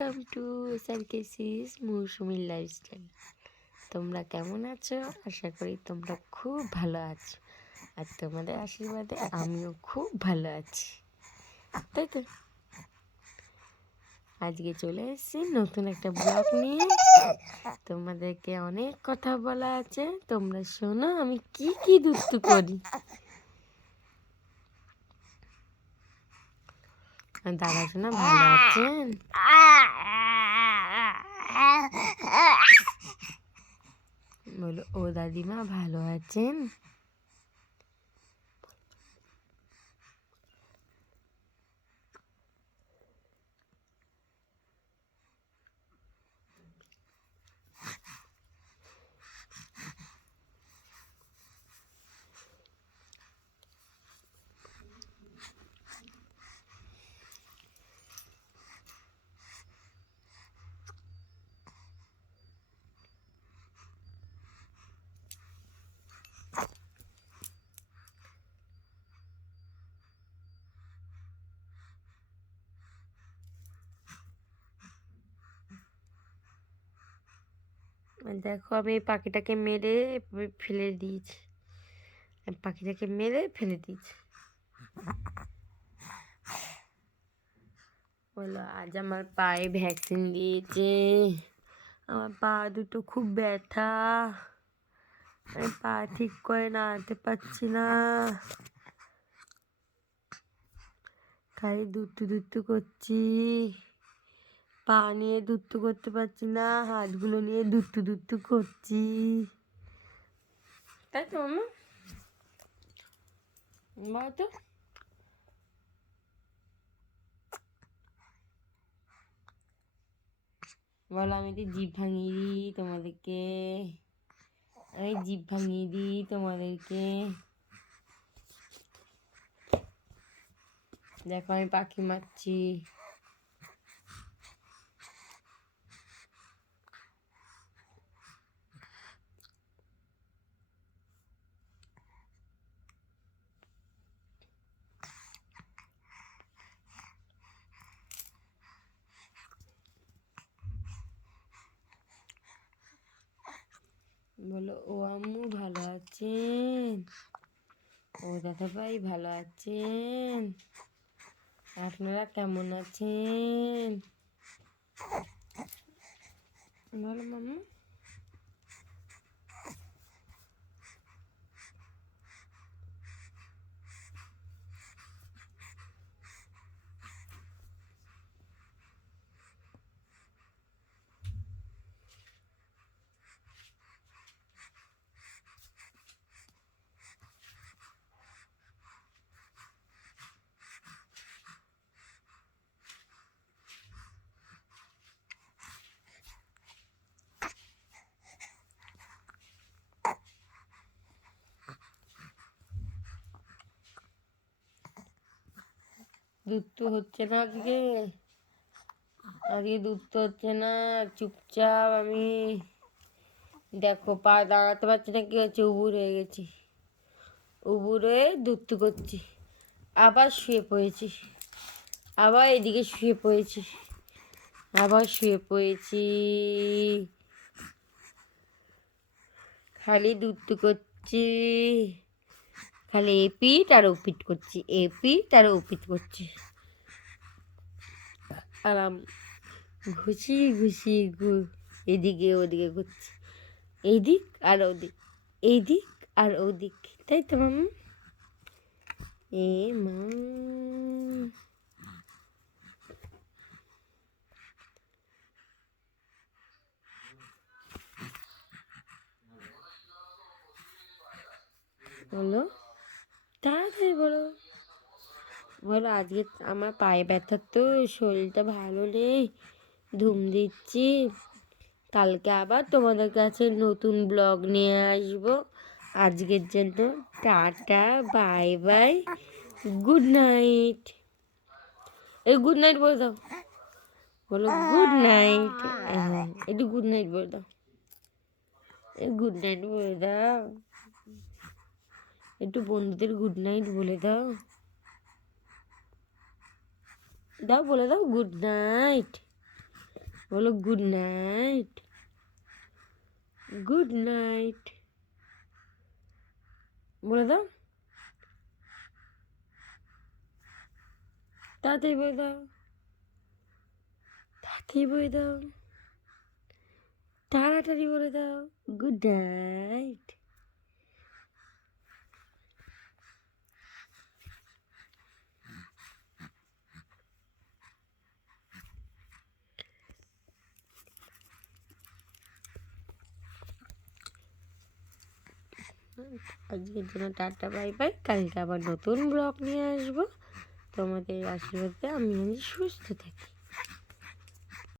Welcome to সার্কেসিস মৌসুমীর lifestyle. তোমরা কেমন আছো? আশা করি তোমরা খুব ভালো আছো, আর তোমাদের আশীর্বাদে আমিও খুব ভালো আছি, তাই তো। আজকে চলে এসেছি নতুন একটা ব্লগ নিয়ে। তোমাদেরকে অনেক কথা বলা আছে, তোমরা শোনো আমি কি কি দুষ্টু করি। দাদা শোনা ভালো আছেন? বলো, ও দাদিমা ভালো আছেন? দেখো, আমি এই পাখিটাকে মেরে ফেলে দিয়েছি। পাখিটাকে মেরে ফেলে দিয়েছি। বলো, আজ আমার পায়ে ভ্যাকসিন দিয়েছে। আমার পা দুটো খুব ব্যথা, আমি পা ঠিক করে নাড়াতে পারছি না, খালি দুট্টু দুট্টু করছি। পা নিয়ে দুট্টু করতে পারছি না, হাতগুলো নিয়ে দুট্টু দুট্টু করছি, তাই তো মামা? বলো তো। বলো, আমি তো জিভ ভাঙিয়ে দিই তোমাদেরকে, আমি জিভ ভাঙিয়ে দিই তোমাদেরকে। দেখো, আমি পাখি মারছি। বলো, ও আম্মু ভালো আছেন? ও দাদা ভাই ভালো আছেন? আপনারা কেমন আছেন? বলো মাম্মা। দুধ তো হচ্ছে না আজকে, দুধ তো হচ্ছে না। চুপচাপ আমি, দেখো, পা দাঁড়াতে পারছি না, কি হচ্ছে, উবুর হয়ে গেছি। উবুর হয়ে দুধ তো করছি, আবার শুয়ে পড়েছি, আবার এদিকে শুয়ে পড়েছি, আবার শুয়ে পড়েছি, খালি দুধ তো করছি, খালি এপিট আর ওপিট করছি, এপিট আর ওপিট করছি। আরাম ঘুষি ঘুষি এদিকে ওদিকে ঘুরছি, এইদিক আর ওদিক, এইদিক আর ওদিক, তাই তো মামা? এ মা, বলো তাড়াতাড়ি বলো। বলো, আজকে আমার পায়ে ব্যথার তো শরীরটা ভালো নেই, ধুম দিচ্ছি। কালকে আবার তোমাদের কাছে নতুন ব্লগ নিয়ে আসবো। আজকের জন্য tata, bye bye, good night. এই গুড নাইট বলে দাও, বলো গুড নাইট। হ্যাঁ, একটু গুড নাইট বলে দাও, গুড নাইট বলে দাও, একটু বন্ধুদের গুড নাইট বলে দাও, দাও বলে দাও গুড নাইট। বলো গুড নাইট। গুড নাইট বলে দাও, তাড়াতাড়ি বলে দাও, তাড়াতাড়ি বলে দাও, তাড়াতাড়ি বলে দাও গুড নাইট। আজকের জন্য টাটা বাই বাই। কালকে আবার নতুন ব্লগ নিয়ে আসবো। তোমাদের আশীর্বাদে আমি সুস্থ থাকি।